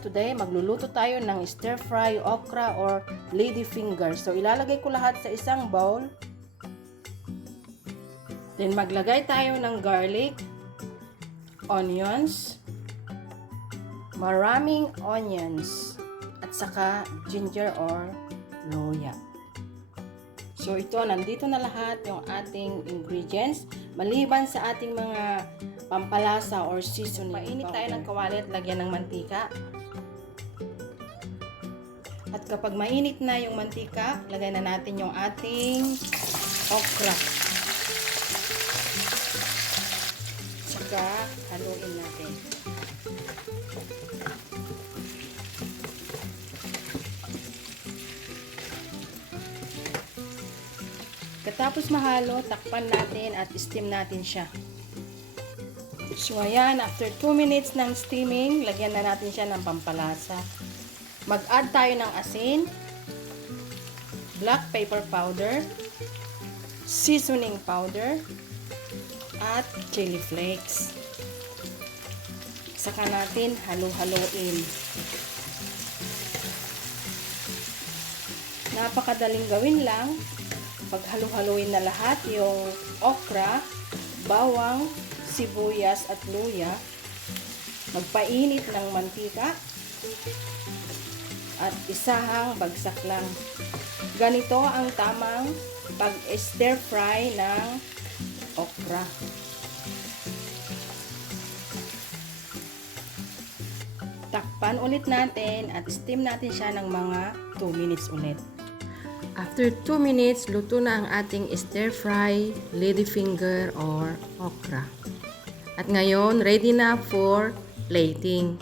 today magluluto tayo ng stir fry okra or lady finger. So ilalagay ko lahat sa isang bowl. Then maglagay tayo ng garlic, onions, maraming onions, at saka ginger or luya. So ito, nandito na lahat yung ating ingredients. Maliban sa ating mga pampalasa or seasoning. Mainit tayo ng kawali at lagyan ng mantika. At kapag mainit na yung mantika, lagay na natin yung ating okra. Saka haluin natin. Katapos mahalo, takpan natin at steam natin siya. So ayan, after 2 minutes ng steaming, lagyan na natin siya ng pampalasa. Mag-add tayo ng asin, black pepper powder, seasoning powder, at chili flakes. Saka natin halu-haluin. Napakadaling gawin lang. Pag halu-haluin na lahat yung okra, bawang, sibuyas at luya, magpainit ng mantika at isahang bagsak lang. Ganito ang tamang pag-stir fry ng okra. Takpan ulit natin at steam natin siya ng mga 2 minutes ulit. After 2 minutes, luto na ang ating stir fry lady finger or okra. At ngayon, ready na for plating.